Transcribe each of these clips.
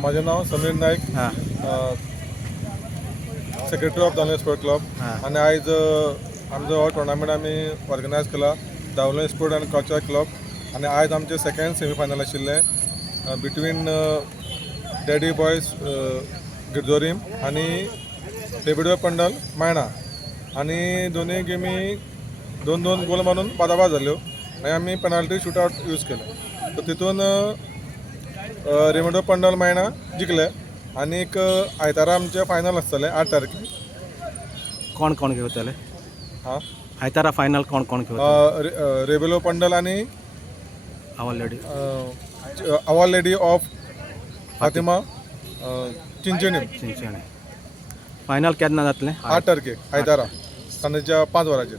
माझे नाव समीर नाईक, हां secretary of धावणे स्पोर्ट क्लब. हां आणि आज आमचो हो टुर्नामेंट आमी ऑर्गनायज केला धावणे स्पोर्ट आनी कल्चरल क्लब. आणि आज आमचे सेकंड सेमीफायनल आशिल्ले बिटवीन डॅडी बॉयज गिरजोरीम आणि डेबिडो पंडल मायणा. आणि दोन्ही गेमी 2-2 गोल मारून बादाबाद जाल्यो आनी आमी पेनाल्टी शूट आउट यूज केले. तर तितून रेमेडो पंडल मायणा जिखले. आणि आयतारा आमचे फायनल आसतले 8 तारखेक. कोण कोण घेवतले हां आयतारा फायनल कोण कोण घेवतले रेबेलो पंडल आणि already our lady of Fatima Chinchinim. चिंचणे फायनल केन्ना जातलें 8 तारखेक आयतारा सांजेच्या 5 वरांचेर.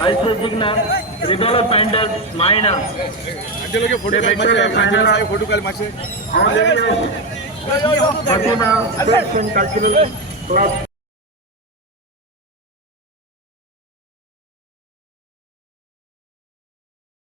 ऐसे जिग्ना रिबेलो पैंडल मायना फोटो काल मातशे Fatima sports end cultural club